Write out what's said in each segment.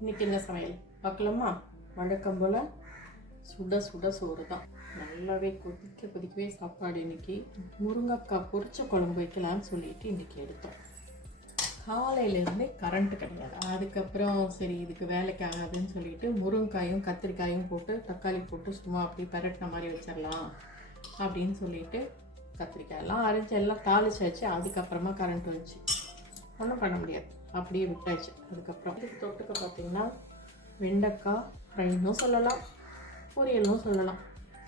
இன்றைக்கி என்ன சமையல் பார்க்கலாமா? வழக்கம் போல் சுட சுட சோறு தான். நல்லாவே கொதிக்கவே சாப்பாடு. இன்றைக்கி முருங்கைக்காய் பொரிச்ச குழம்பு வைக்கலான்னு சொல்லிட்டு இன்றைக்கி எடுத்தோம். காலையிலேருந்தே கரண்ட்டு கிடையாது. அதுக்கப்புறம் சரி இதுக்கு வேலைக்கு ஆகாதுன்னு சொல்லிட்டு முருங்கைக்காயும் கத்திரிக்காயும் போட்டு தக்காளி போட்டு சும்மா அப்படி பரட்டின மாதிரி வச்சிடலாம் அப்படின்னு சொல்லிட்டு கத்திரிக்காயெல்லாம் அரைச்சி எல்லாம் தாளிச்சாச்சு. அதுக்கப்புறமா கரண்ட் வந்துச்சு. ஒன்றும் பண்ண முடியாது, அப்படியே விட்டாச்சு. அதுக்கப்புறம் இதுக்கு தொட்டுக்க பார்த்திங்கன்னா வெண்டைக்காய் ஃப்ரைனும் சொல்லலாம், பொரியலும் சொல்லலாம்.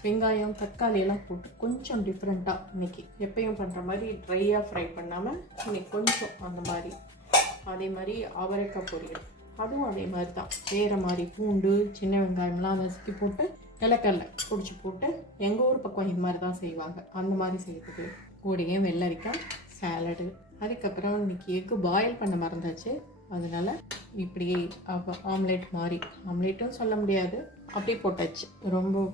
வெங்காயம் தக்காளி எல்லாம் போட்டு கொஞ்சம் டிஃப்ரெண்ட்டாக இன்றைக்கி எப்பயும் பண்ணுற மாதிரி ட்ரையாக ஃப்ரை பண்ணாமல் இன்றைக்கி கொஞ்சம் அந்த மாதிரி. அதே மாதிரி அவரைக்காய் பொரியல், அதுவும் அதே மாதிரி தான். வேறு மாதிரி பூண்டு சின்ன வெங்காயம்லாம் நசுக்கி போட்டு நிலக்கடலை பிடிச்சி போட்டு எங்கள் ஊர் பக்கம் இது மாதிரி தான் செய்வாங்க. அந்த மாதிரி செய்யறதுக்கு கூடயே வெள்ளரிக்காய் சாலடு. அதுக்கப்புறம் இன்றைக்கி எக்கு பாயில் பண்ண மறந்தாச்சு. அதனால் இப்படியே ஆம்லேட் மாதிரி, ஆம்லேட்டும் சொல்ல முடியாது, அப்படி போட்டாச்சு. ரொம்ப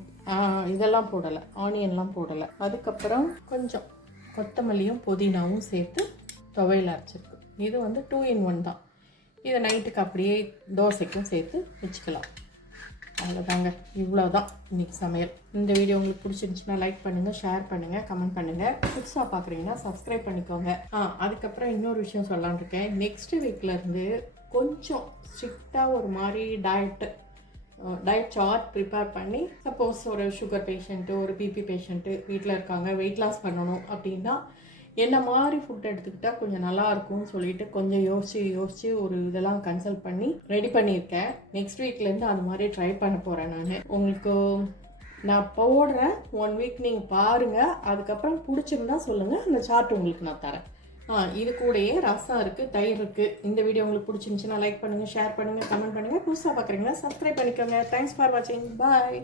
இதெல்லாம் போடலை, ஆனியன்லாம் போடலை. அதுக்கப்புறம் கொஞ்சம் கொத்தமல்லியும் புதினாவும் சேர்த்து துவையல் அரைச்சிருக்கு. இது 2 in 1 தான். இதை நைட்டுக்கு அப்படியே தோசைக்கும் சேர்த்து வச்சுக்கலாம். அவ்வளோதாங்க, இவ்வளோதான் இன்றைக்கி சமையல். இந்த வீடியோ உங்களுக்கு பிடிச்சிருந்துச்சுன்னா லைக் பண்ணுங்கள், ஷேர் பண்ணுங்கள், கமெண்ட் பண்ணுங்கள். புதுசாக பார்க்குறீங்கன்னா சப்ஸ்கிரைப் பண்ணிக்கோங்க. அதுக்கப்புறம் இன்னொரு விஷயம் சொல்லலான்னு இருக்கேன். நெக்ஸ்ட் வீக்லேருந்து கொஞ்சம் ஸ்ட்ரிக்டாக ஒரு மாதிரி டயட் சார்ட் ப்ரிப்பேர் பண்ணி, சப்போஸ் ஒரு சுகர் பேஷண்ட்டு ஒரு பிபி பேஷண்ட்டு வீட்டில் இருக்காங்க, வெயிட் லாஸ் பண்ணணும் அப்படின்னா என்ன மாதிரி ஃபுட் எடுத்துக்கிட்டால் கொஞ்சம் நல்லாயிருக்கும்னு சொல்லிட்டு கொஞ்சம் யோசித்து ஒரு இதெல்லாம் கன்சல்ட் பண்ணி ரெடி பண்ணியிருக்கேன். நெக்ஸ்ட் வீக்லேருந்து அது மாதிரி ட்ரை பண்ண போகிறேன். உங்களுக்கு நான் போடுறேன், 1 week நீங்கள் பாருங்கள். அதுக்கப்புறம் பிடிச்சிருந்தா சொல்லுங்கள், அந்த சார்ட் உங்களுக்கு நான் தரேன். இது கூடயே ரசம் இருக்குது, தயிர் இருக்குது. இந்த வீடியோ உங்களுக்கு பிடிச்சிருந்துச்சுன்னா லைக் பண்ணுங்கள், ஷேர் பண்ணுங்கள், கமெண்ட் பண்ணுங்கள். புதுசாக பார்க்குறீங்கன்னா சப்ஸ்கிரைப் பண்ணிக்கோங்க. தேங்க்ஸ் ஃபார் வாட்சிங். பாய்.